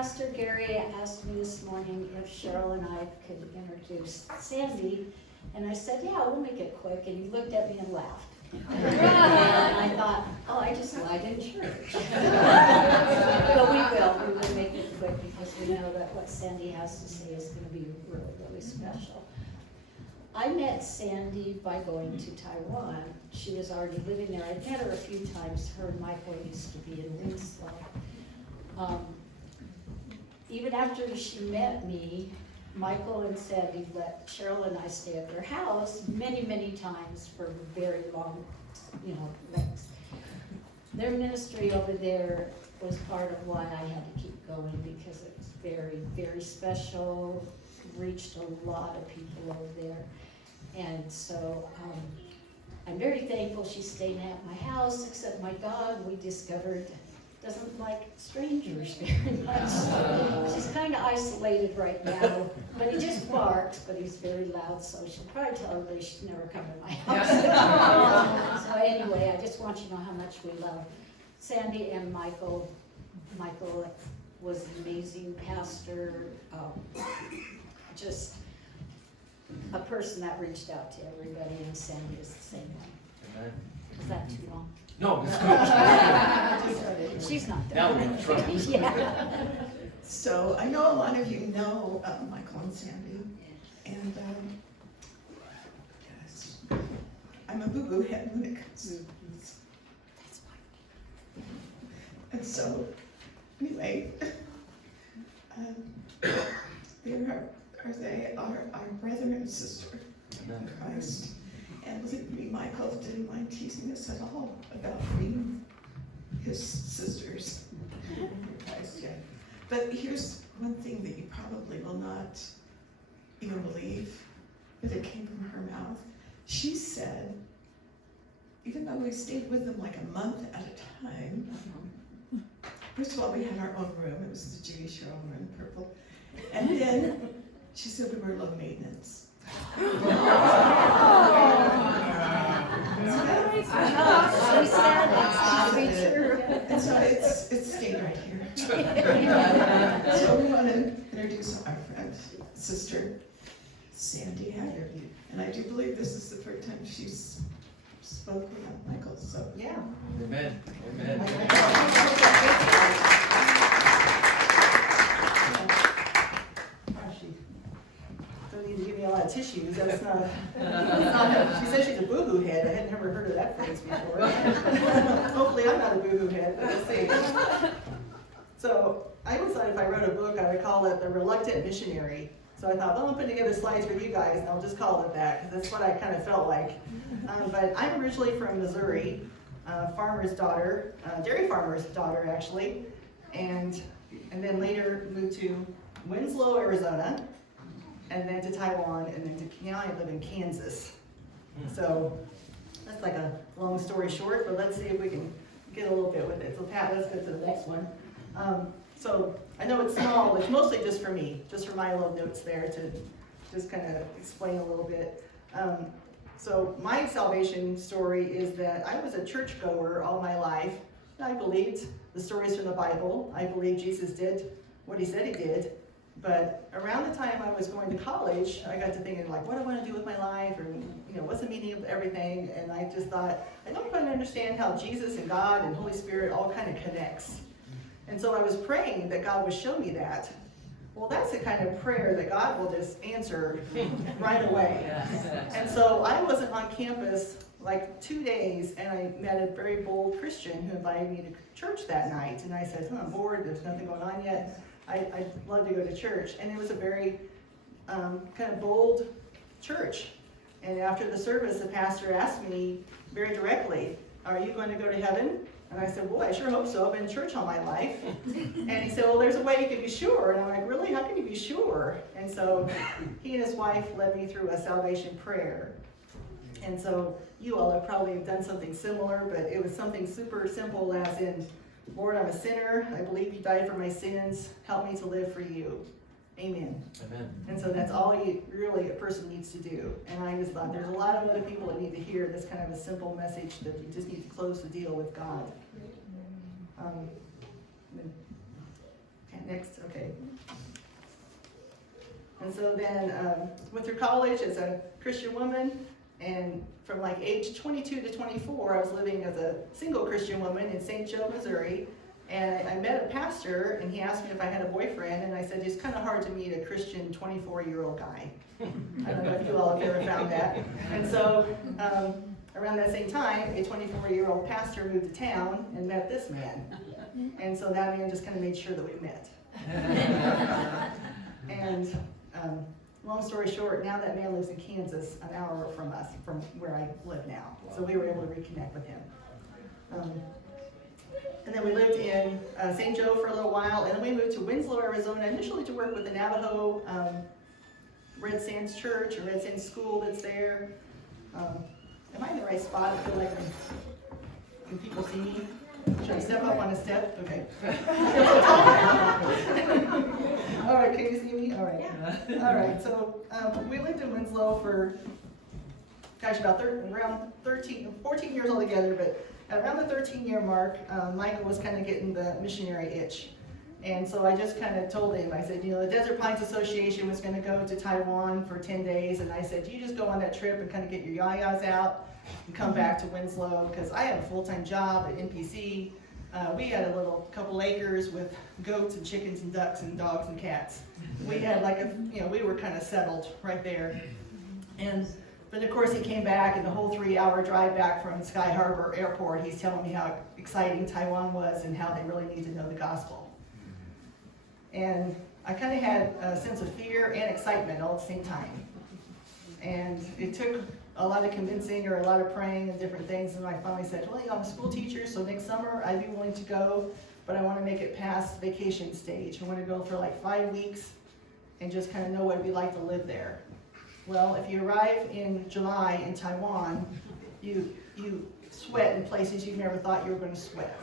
Pastor Gary asked me this morning if Cheryl and I could introduce Sandy, and I said, yeah, we'll make it quick, and he looked at me and laughed. And I thought, oh, I just lied in church. But we will make it quick because we know that what Sandy has to say is going to be really, really special. I met Sandy by going to Taiwan. She was already living there. I'd met her a few times. Her and Michael used to be in Winslow. Even after she met me, Michael and Sandy let Cheryl and I stay at their house many, many times for very long, lengths. Their ministry over there was part of why I had to keep going because it was very, very special, reached a lot of people over there. And so I'm very thankful she's staying at my house, except my dog, we discovered, doesn't like strangers very much. She's kind of isolated right now, but he just barks, but he's very loud, so she'll probably tell everybody she's never come to my house. So anyway, I just want you to know how much we love Sandy and Michael. Michael was an amazing pastor, just a person that reached out to everybody, and Sandy is the same way. Amen. Is that too long? No, it's good. She's not there. Now we're gonna try. Yeah. So I know a lot of you know Michael and Sandy, and yes, I'm a boo-boo head when it comes to this. And so, anyway, they are our brother and sister in Christ. And believe me, Michael didn't mind teasing us at all about being his sisters in Christ yet. But here's one thing that you probably will not even believe, but it came from her mouth. She said, even though we stayed with them like a month at a time, first of all, we had our own room. It was the Jewish room in purple. And then she said we were low maintenance. And so it's stayed right here. So we want to introduce our friend, sister, Sandy Haggard. And I do believe this is the first time she's spoken about Michael, so yeah. Amen. Amen. Don't need to give me a lot of tissues. That's not she said she's a boohoo head. I had never heard of that phrase before. Hopefully I'm not a boohoo head, but we'll see. So I decided if I wrote a book, I would call it The Reluctant Missionary. So I thought, well, I'm putting together slides for you guys, and I'll just call it that, because that's what I kind of felt like. But I'm originally from Missouri, farmer's daughter, dairy farmer's daughter, actually. And then later moved to Winslow, Arizona, and then to Taiwan, and then now I live in Kansas. So that's like a long story short, but let's see if we can get a little bit with it. So Pat, let's go to the next one. So I know it's small, it's mostly just for me, just for my little notes there to just kind of explain a little bit. So my salvation story is that I was a churchgoer all my life. I believed the stories from the Bible. I believed Jesus did what he said he did. But around the time I was going to college, I got to thinking, like, what do I want to do with my life? Or, what's the meaning of everything? And I just thought, I don't quite understand how Jesus and God and Holy Spirit all kind of connects. And so I was praying that God would show me that. Well, that's the kind of prayer that God will just answer right away. And so I wasn't on campus like 2 days, and I met a very bold Christian who invited me to church that night. And I said, I'm bored, there's nothing going on yet. I'd love to go to church. And it was a very kind of bold church. And after the service, the pastor asked me very directly, are you going to go to heaven? And I said, well, I sure hope so. I've been in church all my life. And he said, well, there's a way you can be sure. And I'm like, really? How can you be sure? And so he and his wife led me through a salvation prayer. And so you all have probably done something similar, but it was something super simple, as in, Lord, I'm a sinner. I believe you died for my sins. Help me to live for you. Amen. Amen. And so that's all really a person needs to do. And I just thought there's a lot of other people that need to hear this kind of a simple message that you just need to close the deal with God. Okay, next. Okay. And so then went through college as a Christian woman, and from like age 22 to 24, I was living as a single Christian woman in St. Joe, Missouri. And I met a pastor, and he asked me if I had a boyfriend, and I said, it's kind of hard to meet a Christian 24-year-old guy. I don't know if you all have ever found that. And so around that same time, a 24-year-old pastor moved to town and met this man. And so that man just kind of made sure that we met. And long story short, now that man lives in Kansas, an hour from us, from where I live now. So we were able to reconnect with him. And then we lived in St. Joe for a little while, and then we moved to Winslow, Arizona, initially to work with the Navajo Red Sands Church, or Red Sands School that's there. Am I in the right spot? I feel like can people see me? Should I step up on a step? Okay. All right, can you see me? All right. All right, so we lived in Winslow for, gosh, about around 14 years altogether, but around the 13-year mark, Michael was kind of getting the missionary itch. And so I just kind of told him, I said, you know, the Desert Pines Association was going to go to Taiwan for 10 days, and I said, you just go on that trip and kind of get your yayas out and come back to Winslow, because I have a full-time job at NPC. We had a little couple acres with goats and chickens and ducks and dogs and cats. We had like we were kind of settled right there. But of course he came back, and the whole 3-hour drive back from Sky Harbor Airport, he's telling me how exciting Taiwan was and how they really need to know the gospel. And I kind of had a sense of fear and excitement all at the same time. And it took a lot of convincing or a lot of praying and different things, and I finally said, well, you know, I'm a school teacher, so next summer I'd be willing to go, but I want to make it past vacation stage. I want to go for like 5 weeks and just kind of know what it'd be like to live there. Well, if you arrive in July in Taiwan, you sweat in places you never thought you were going to sweat.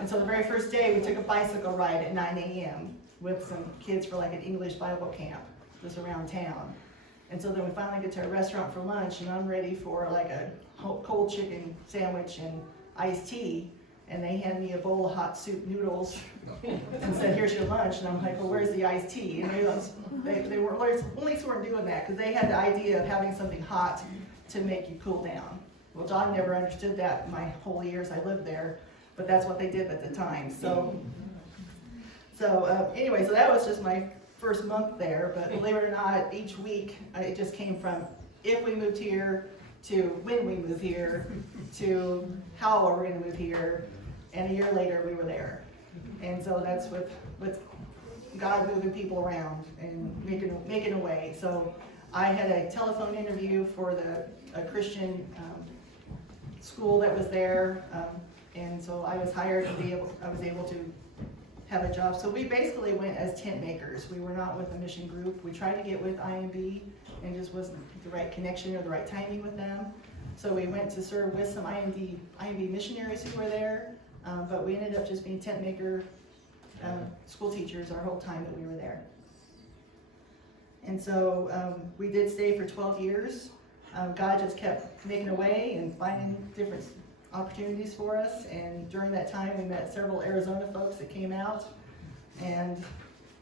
And so the very first day, we took a bicycle ride at 9 a.m. with some kids for like an English Bible camp just around town. And so then we finally get to a restaurant for lunch, and I'm ready for like a cold chicken sandwich and iced tea. And they hand me a bowl of hot soup noodles and said, here's your lunch. And I'm like, well, where's the iced tea? And they weren't doing that, because they had the idea of having something hot to make you cool down. Well, John never understood that my whole years I lived there, but that's what they did at the time. Anyway, so that was just my first month there, but believe it or not, each week it just came from if we moved here to when we moved here to how are we going to move here, and a year later we were there. And so that's with God moving people around and making a way. So I had a telephone interview for a Christian school that was there, and so I was hired to I was able to have a job. So we basically went as tent makers. We were not with a mission group. We tried to get with IMB, and just wasn't the right connection or the right timing with them. So we went to serve with some IMB missionaries who were there, but we ended up just being tent maker school teachers our whole time that we were there. And so we did stay for 12 years. God just kept making a way and finding different opportunities for us, and during that time we met several Arizona folks that came out, and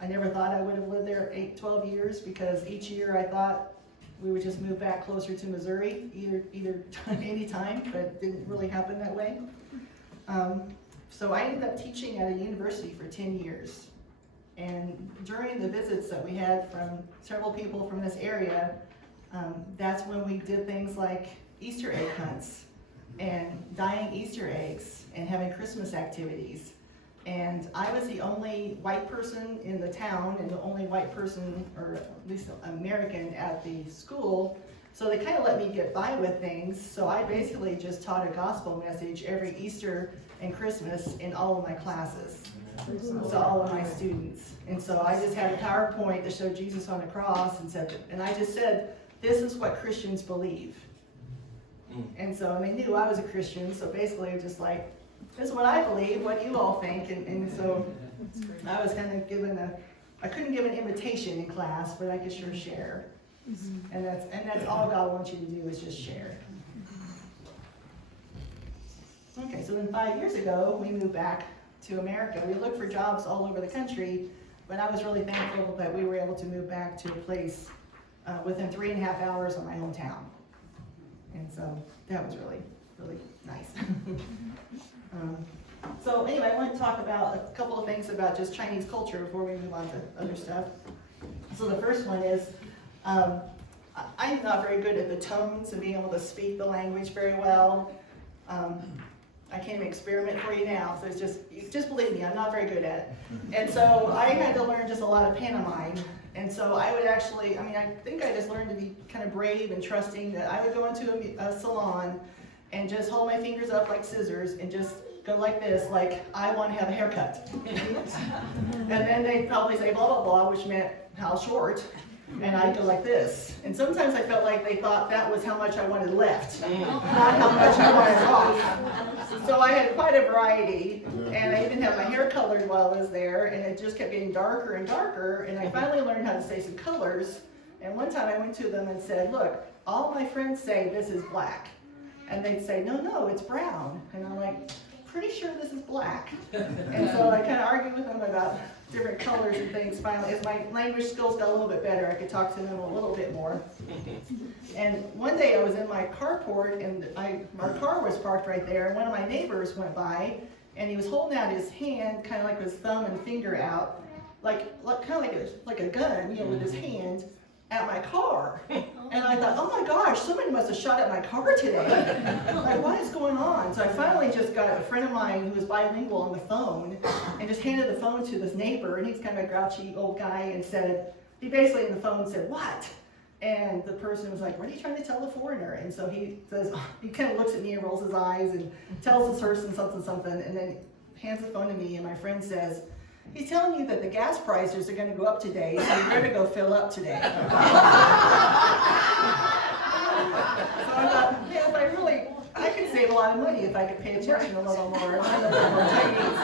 I never thought I would have lived there 12 years, because each year I thought we would just move back closer to Missouri, either any time, but it didn't really happen that way. So I ended up teaching at a university for 10 years, and during the visits that we had from several people from this area, that's when we did things like Easter egg hunts and dyeing Easter eggs and having Christmas activities. And I was the only white person in the town and the only white person, or at least American, at the school. So they kind of let me get by with things. So I basically just taught a gospel message every Easter and Christmas in all of my classes. So all of my students. And so I just had a PowerPoint that showed Jesus on the cross, and I just said, this is what Christians believe. And so they knew I was a Christian, so basically it was just like, this is what I believe, what do you all think? And so I was kind of given I couldn't give an invitation in class, but I could sure share. And that's all God wants you to do, is just share. Okay, so then 5 years ago, we moved back to America. We looked for jobs all over the country, But I was really thankful that we were able to move back to a place within 3.5 hours of my hometown. And so that was really, really nice. So anyway, I want to talk about a couple of things about just Chinese culture before we move on to other stuff. So the first one is, I'm not very good at the tones and being able to speak the language very well. I can't even experiment for you now, so it's just believe me, I'm not very good at it. And so I had to learn just a lot of pantomime. And so I would actually, I think I just learned to be kind of brave and trusting that I would go into a salon and just hold my fingers up like scissors and just go like this, like I want to have a haircut. And then they'd probably say blah, blah, blah, which meant how short. And I'd go like this. And sometimes I felt like they thought that was how much I wanted left, not how much I wanted off. So I had quite a variety, and I even had my hair colored while I was there, and it just kept getting darker and darker, and I finally learned how to say some colors. And one time I went to them and said, look, all my friends say this is black. And they'd say, no, no, it's brown. And I'm like, pretty sure this is black. And so I kind of argued with them about different colors and things. Finally, as my language skills got a little bit better, I could talk to them a little bit more. And one day I was in my carport, and our car was parked right there, and one of my neighbors went by, and he was holding out his hand, kind of like with his thumb and finger out, like a gun, with his hand, at my car. And I thought, oh my gosh, somebody must have shot at my car today. Like, what is going on? So I finally just got a friend of mine who was bilingual on the phone and just handed the phone to this neighbor, and he's kind of a grouchy old guy, and he basically in the phone said, what? And the person was like, what are you trying to tell the foreigner? And so he says, he kind of looks at me and rolls his eyes and tells this person something, and then hands the phone to me, and my friend says, he's telling you that the gas prices are going to go up today, so you're going to go fill up today. So I thought, yeah, I could save a lot of money if I could pay attention a little more, learn a little more Chinese.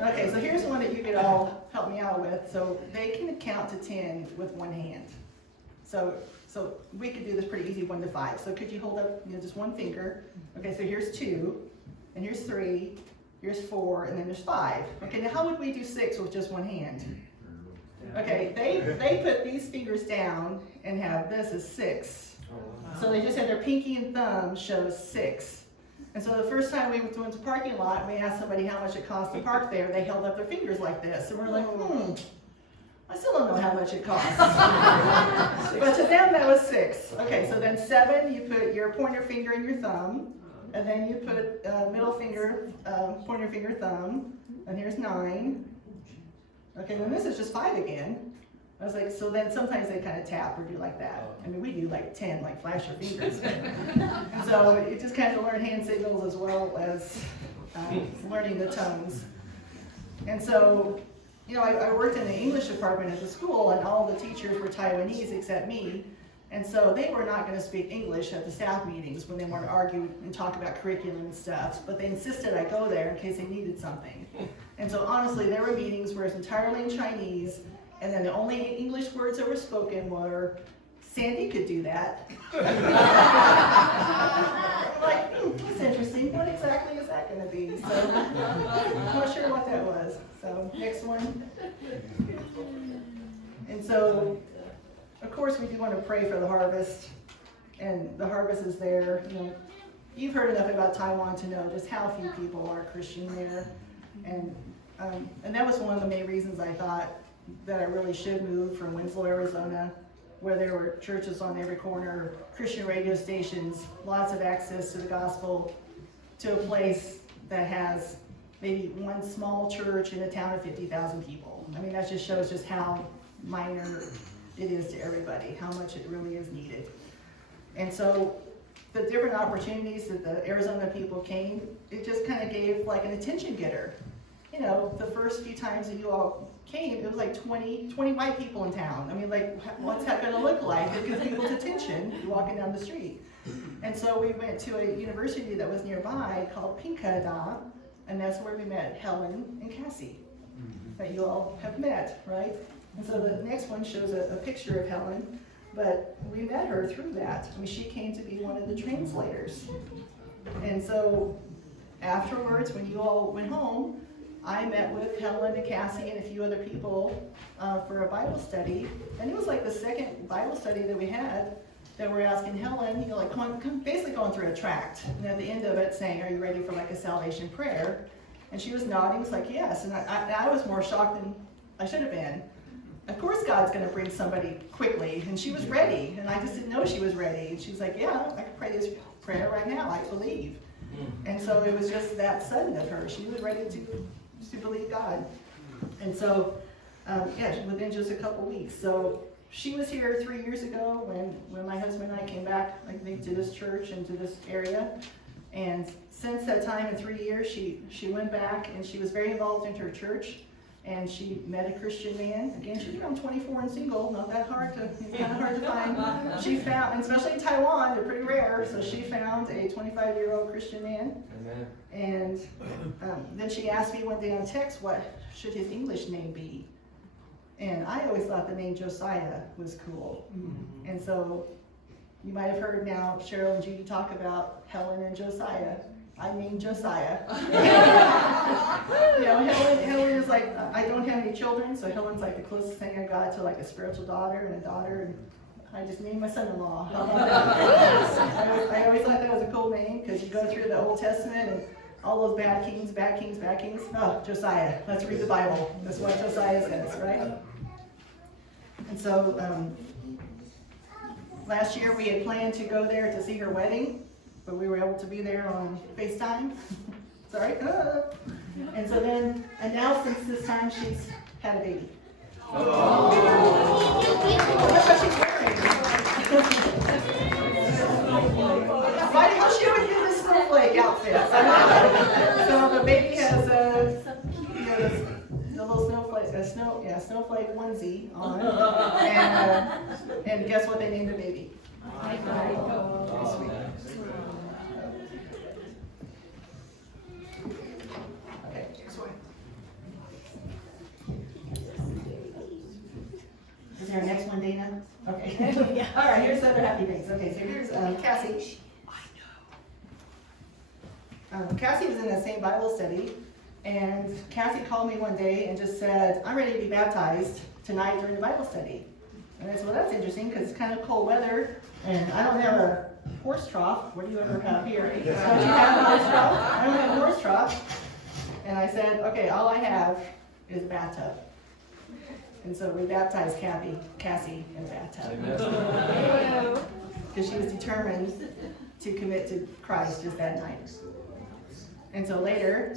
Okay, so here's one that you could all help me out with. So they can count to 10 with one hand. So we could do this pretty easy, 1 to 5. So could you hold up, just one finger? Okay, so here's 2, and here's 3. Here's 4, and then there's 5. Okay, now how would we do 6 with just one hand? Okay, they put these fingers down and have this as 6. So they just had their pinky and thumb show 6. And so the first time we went to the parking lot, and we asked somebody how much it cost to park there, they held up their fingers like this. And we're like, I still don't know how much it costs. But to them, that was 6. Okay, so then 7, you put your pointer finger and your thumb. And then you put middle finger, pointer finger, thumb, and here's 9. Okay, then this is just 5 again. I was like, so then sometimes they kind of tap or do like that. We do like 10, like flash your fingers. And so you just kind of learn hand signals as well as learning the tones. And so, I worked in the English department at the school, and all the teachers were Taiwanese except me. And so they were not going to speak English at the staff meetings when they wanted to argue and talk about curriculum and stuff, but they insisted I go there in case they needed something. And so honestly, there were meetings where it's entirely in Chinese, and then the only English words that were spoken were, Sandy could do that. I'm like, that's interesting. What exactly is that going to be? So I'm not sure what that was. So next one. And so, of course, we do want to pray for the harvest, and the harvest is there. You've heard enough about Taiwan to know just how few people are Christian there, and that was one of the main reasons I thought that I really should move from Winslow, Arizona, where there were churches on every corner, Christian radio stations, lots of access to the gospel, to a place that has maybe one small church in a town of 50,000 people. That just shows just how minor it is to everybody, how much it really is needed. And so the different opportunities that the Arizona people came, it just kind of gave like an attention getter. The first few times that you all came, it was like 20 white people in town. What's that going to look like? It gives people's attention walking down the street. And so we went to a university that was nearby called Pinkada, and that's where we met Helen and Cassie, that you all have met, right? And so the next one shows a picture of Helen, but we met her through that. She came to be one of the translators. And so afterwards, when you all went home, I met with Helen and Cassie and a few other people for a Bible study. And it was like the second Bible study that we had that we're asking Helen, like basically going through a tract. And at the end of it saying, are you ready for like a salvation prayer? And she was nodding, was like, yes. And I was more shocked than I should have been. Of course God's going to bring somebody quickly. And she was ready. And I just didn't know she was ready. And she was like, yeah, I can pray this prayer right now. I believe. And so it was just that sudden of her. She was ready to believe God. And so, within just a couple weeks. So she was here 3 years ago when my husband and I came back, I think, to this church and to this area. And since that time, in 3 years, she went back and she was very involved in her church. And she met a Christian man. Again, she's around 24 and single, not that hard to, it's kind of hard to find. She found, and especially in Taiwan, they're pretty rare, so she found a 25-year-old Christian man. Amen. And then she asked me one day on text, what should his English name be? And I always thought the name Josiah was cool. And so you might have heard now Cheryl and Judy talk about Helen and Josiah. I named Josiah. Helen is like, I don't have any children, so Helen's like the closest thing I got to like a spiritual daughter and a daughter, and I just named my son-in-law. I always thought that was a cool name, because you go through the Old Testament and all those bad kings. Oh, Josiah, let's read the Bible. That's what Josiah says, right? And so last year we had planned to go there to see her wedding, but we were able to be there on FaceTime. Sorry. And so then, and now since this time, she's had a baby. Oh. That's what she's wearing. Why she would do this snowflake outfit? So the baby has the little snowflake onesie on, and guess what they named the baby? Oh, sweet. Is there a next one, Dana? Okay. All right, here's the other happy things. Okay, so here's Cassie. Cassie was in the same Bible study, and Cassie called me one day and just said, I'm ready to be baptized tonight during the Bible study. And I said, well, that's interesting, because it's kind of cold weather, and I don't have a horse trough. What do you ever have here? Don't you have a horse trough? I don't have a horse trough. And I said, okay, all I have is a bathtub. And so we baptized Cassie in a bathtub. Because she was determined to commit to Christ just that night. And so later,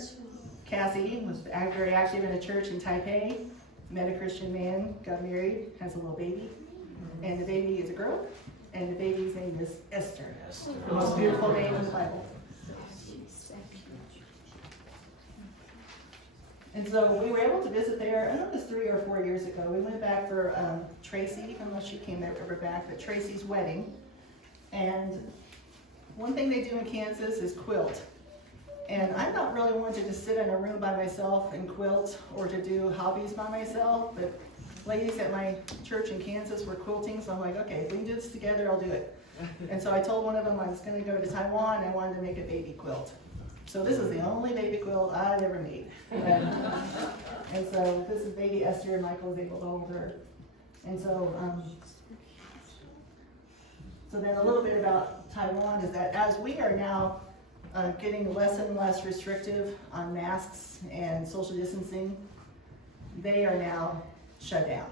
Cassie was very active in a church in Taipei, met a Christian man, got married, has a little baby. And the baby is a girl, and the baby's name is Esther. The most beautiful name in the Bible. And so we were able to visit there, I know it was 3 or 4 years ago. We went back for Tracy, I don't know if she came ever back, but Tracy's wedding. And one thing they do in Kansas is quilt. And I'm not really one to just sit in a room by myself and quilt, or to do hobbies by myself, but ladies at my church in Kansas were quilting, so I'm like, okay, if we can do this together, I'll do it. And so I told one of them I was going to go to Taiwan and I wanted to make a baby quilt. So this is the only baby quilt I've ever made. And so this is baby Esther, and Michael was able to hold her. And so, so then a little bit about Taiwan is that as we are now getting less and less restrictive on masks and social distancing, they are now shut down.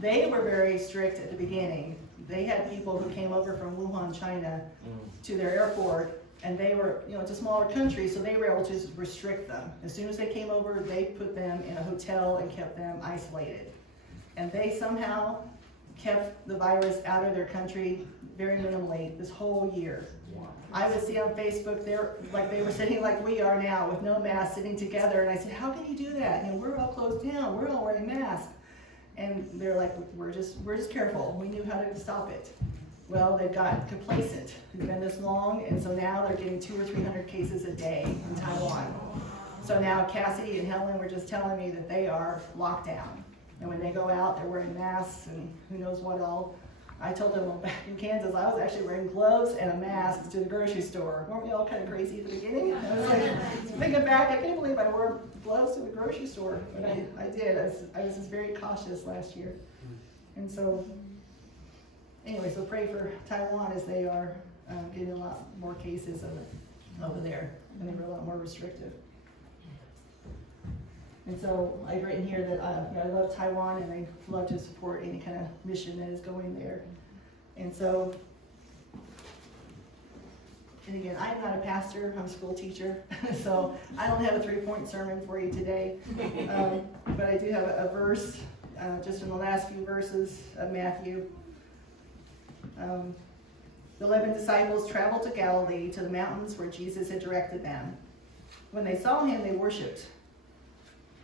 They were very strict at the beginning. They had people who came over from Wuhan, China to their airport, and they were, it's a smaller country, so they were able to restrict them. As soon as they came over, they put them in a hotel and kept them isolated. And they somehow kept the virus out of their country very minimally this whole year. I would see on Facebook, they were sitting like we are now with no masks, sitting together, and I said, how can you do that? We're all closed down, we're all wearing masks. And they're like, we're just careful. We knew how to stop it. Well, they've got complacent. It's been this long, and so now they're getting 200 or 300 cases a day in Taiwan. So now Cassie and Helen were just telling me that they are locked down. And when they go out, they're wearing masks and who knows what all. I told them back in Kansas, I was actually wearing gloves and a mask to the grocery store. Weren't we all kind of crazy at the beginning? I was like, thinking back, I can't believe I wore gloves to the grocery store, but I did. I was just very cautious last year. And so, anyway, so pray for Taiwan as they are getting a lot more cases of it over there, and they were a lot more restrictive. And so I've written here that I love Taiwan and I love to support any kind of mission that is going there. And so, and again, I'm not a pastor, I'm a school teacher, so I don't have a 3-point sermon for you today. But I do have a verse, just in the last few verses of Matthew. The 11 disciples traveled to Galilee, to the mountains where Jesus had directed them. When they saw him, they worshipped,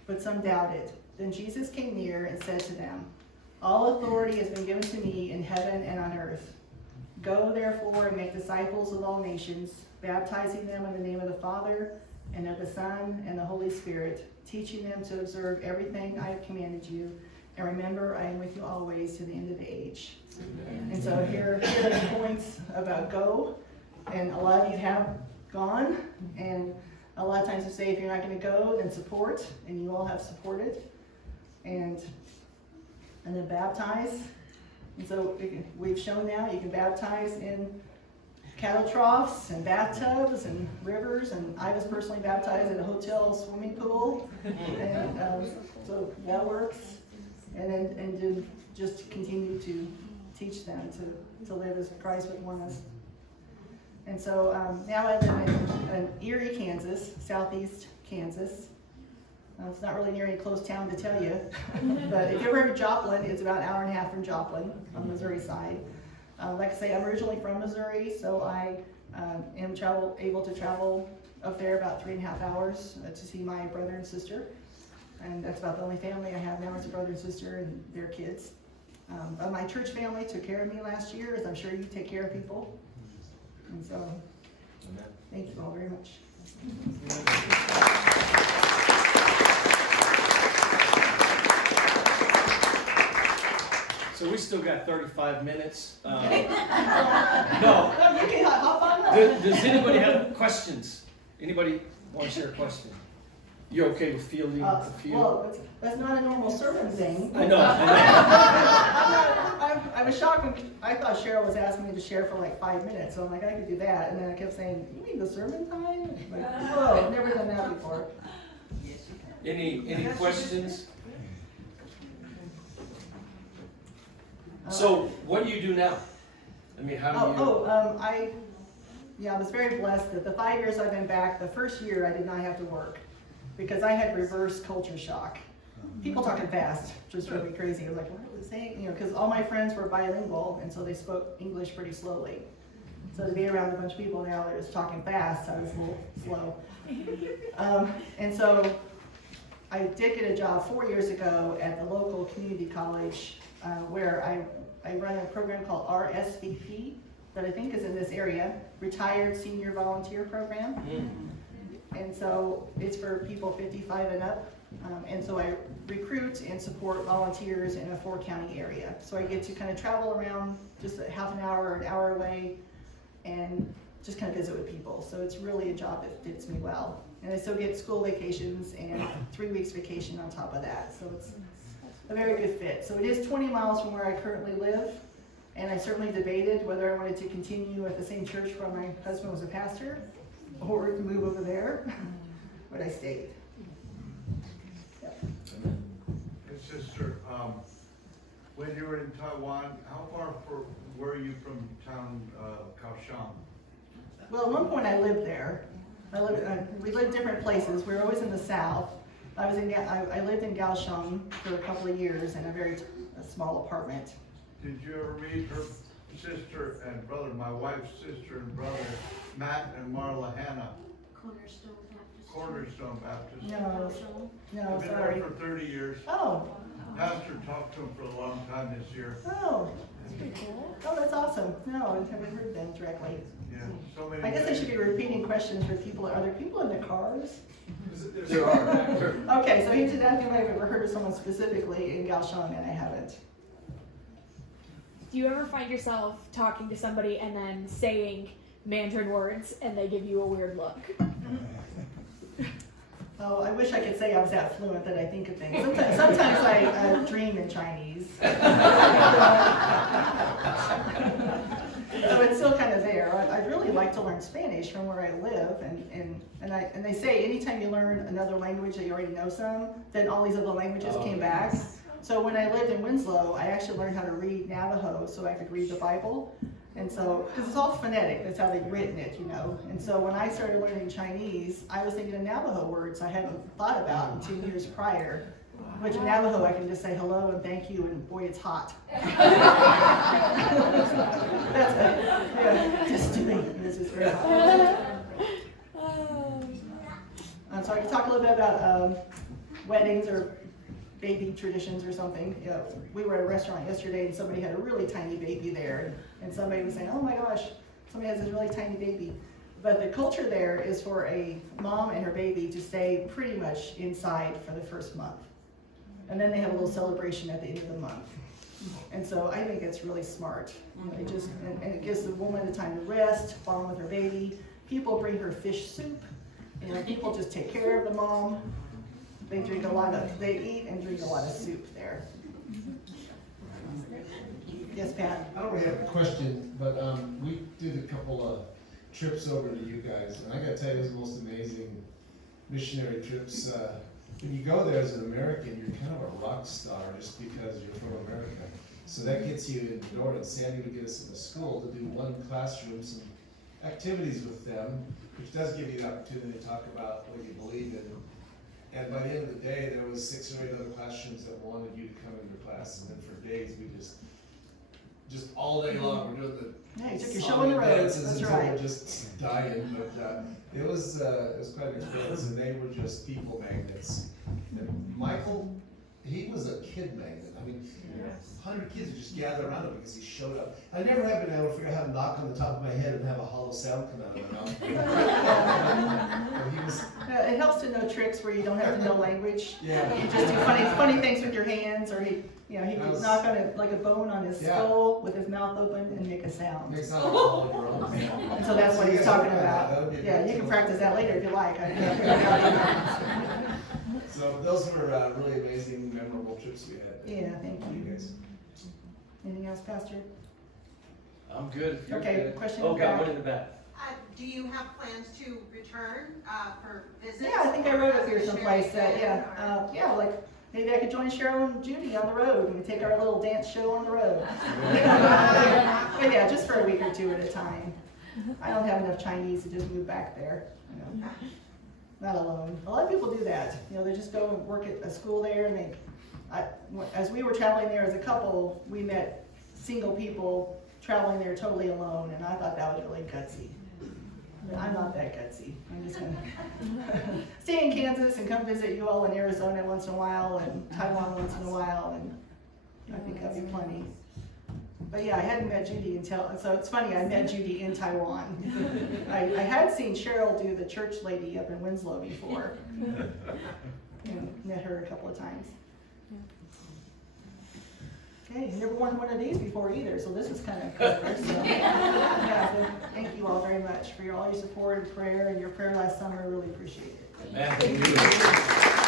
but some doubted. Then Jesus came near and said to them, "All authority has been given to me in heaven and on earth. Go therefore and make disciples of all nations, baptizing them in the name of the Father and of the Son and the Holy Spirit, teaching them to observe everything I have commanded you. And remember, I am with you always to the end of the age." And so here are the points about go, and a lot of you have gone, and a lot of times we say if you're not going to go, then support, and you all have supported, and then baptize. And so we've shown now you can baptize in cattle troughs and bathtubs and rivers, and I was personally baptized in a hotel swimming pool, and so that works. And then to just continue to teach them to live as Christ would want us. And so now I live in Erie, Kansas, southeast Kansas. It's not really near any close town to tell you, but if you've ever heard of Joplin, it's about an hour and a half from Joplin on the Missouri side. Like I say, I'm originally from Missouri, so I am able to travel up there about 3.5 hours to see my brother and sister. And that's about the only family I have now is a brother and sister and their kids. But my church family took care of me last year, as I'm sure you take care of people. And so, thank you all very much. So we still got 35 minutes. No. You can hop on. Does anybody have questions? Anybody want to share a question? You okay with fielding a few? Well, that's not a normal sermon thing. I know. I was shocked when I thought Cheryl was asking me to share for like 5 minutes, so I'm like, I could do that. And then I kept saying, "You mean the sermon time?" Like, whoa, I've never done that before. Any questions? So, what do you do now? I mean, how do you? I was very blessed that the 5 years I've been back, the first year I did not have to work because I had reverse culture shock. People talking fast just drove me crazy. I was like, what are they saying? You know, because all my friends were bilingual, and so they spoke English pretty slowly. So to be around a bunch of people now that was talking fast, I was a little slow. And so I did get a job 4 years ago at the local community college where I run a program called RSVP that I think is in this area, Retired Senior Volunteer Program. And so it's for people 55 and up. And so I recruit and support volunteers in a 4-county area. So I get to kind of travel around just a half an hour or an hour away and just kind of visit with people. So it's really a job that fits me well. And I still get school vacations and 3 weeks vacation on top of that. So it's a very good fit. So it is 20 miles from where I currently live. And I certainly debated whether I wanted to continue at the same church where my husband was a pastor or to move over there, but I stayed. Yep. Hey, sister, when you were in Taiwan, how far were you from town Kaohsiung? Well, at one point I lived there. We lived different places. We were always in the south. I lived in Kaohsiung for a couple of years in a very small apartment. Did you ever meet her sister and brother, my wife's sister and brother, Matt and Marla Hannah? Cornerstone Baptist. No, I've been sorry. there for 30 years. Oh. Pastor talked to him for a long time this year. Oh. That's pretty cool. Oh, that's awesome. No, I haven't heard them directly. Yeah, so many. I guess I should be repeating questions for people. Are there people in the cars? There are. Okay, so he just asked me if I've ever heard of someone specifically in Kaohsiung, and I haven't. do you ever find yourself talking to somebody and then saying Mandarin words and they give you a weird look? Oh, I wish I could say I was that fluent that I think of things. Sometimes I dream in Chinese. So it's still kind of there. I'd really like to learn Spanish from where I live, and they say anytime you learn another language that you already know some, then all these other languages came back. So when I lived in Winslow, I actually learned how to read Navajo so I could read the Bible. And so, because it's all phonetic, that's how they've written it, you know. And so when I started learning Chinese, I was thinking of Navajo words I hadn't thought about in 2 years prior. Which in Navajo, I can just say hello and thank you, and boy, it's hot. That's it. Yeah, just doing this is very hot. So I can talk a little bit about weddings or baby traditions or something. You know, we were at a restaurant yesterday and somebody had a really tiny baby there, and somebody was saying, oh my gosh, somebody has this really tiny baby. But the culture there is for a mom and her baby to stay pretty much inside for the first month. And then they have a little celebration at the end of the month. And so I think it's really smart. It just, and it gives the woman the time to rest, bond with her baby. People bring her fish soup. You know, people just take care of the mom. They eat and drink a lot of soup there. Yes, Pat? I don't really have a question, but we did a couple of trips over to you guys, and I gotta tell you, it was the most amazing missionary trips. When you go there as an American, you're kind of a rock star just because you're from America. So that gets you in the door, and Sandy would get us in the school to do one classroom, some activities with them, which does give you the opportunity to talk about what you believe in. And by the end of the day, there was 6 or 8 other classrooms that wanted you to come into class, and then for days we just all day long we're doing the Yeah, you took your show on the road. That's until right. we're just dying. But it was quite an experience, and they were just people magnets. And Michael, he was a kid magnet. I mean, 100 kids would just gather around him because he showed up. I never have been able to figure out how to knock on the top of my head and have a hollow sound come out of my mouth. He was, It helps to know tricks where you don't have to know language. yeah. You just do funny things with your hands, or he could knock on it like a bone on his skull with his mouth open and make a sound. Makes sound like all of your own. And so that's what he's talking about. That would be Yeah, you great. can practice that later if you like. I can't figure it out. So those were really amazing, memorable trips we had. Yeah, thank You you. guys. Anything else, Pastor? I'm good. If you're Okay, good. question Oh, in the got back. one in the back. Do you have plans to return for visits? Yeah, I think I wrote up here someplace that, like maybe I could join Cheryl and Judy on the road and we take our little dance show on the road. But yeah, just for a week or two at a time. I don't have enough Chinese to just move back there, you know. Not alone. A lot of people do that. You know, they just go and work at a school there, and as we were traveling there as a couple, we met single people traveling there totally alone, and I thought that was really gutsy. But I'm not that gutsy. I'm just gonna stay in Kansas and come visit you all in Arizona once in a while, and Taiwan once in a while, and I think that'd be plenty. But yeah, I hadn't met Judy so it's funny, I met Judy in Taiwan. I had seen Cheryl do the church lady up in Winslow before. And met her a couple of times. Okay, never won one of these before either, so this is kind of cool. So, yeah, so thank you all very much for all your support and prayer and your prayer last summer. I really appreciate it. Man, thank you.